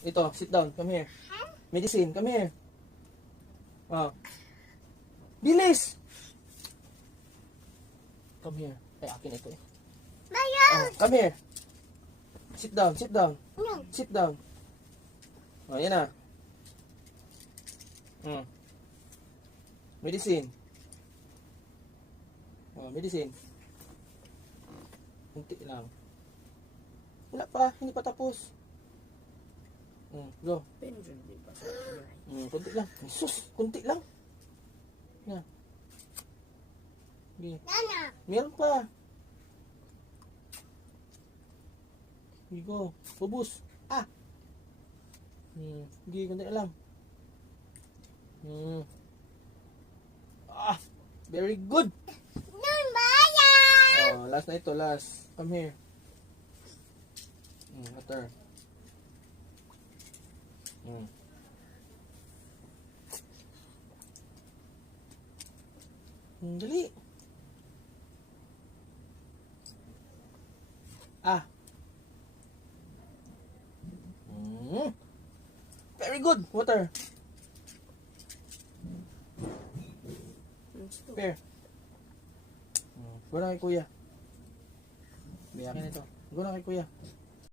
Ito, sit down. Come here. Medicine, come here. Oh. Bilis! Come here. Ay, akin ito eh. Oh, come here. Sit down, sit down. Sit down. Oh, yan na. Medicine. Oh, medicine. Kunti lang. Wala pa, hindi pa tapos. Go. Kunti lang. Sus, kunti lang. Yan. Okay. Meron pa. Here go. Bubus. Ah. Hindi, kunti na lang. Ah, very good. Oh, last na ito, last. Come here. Water. Dali. Ah. Very good. Water. Fair. Go na kay kuya. Biyakin ito. Go na kay kuya.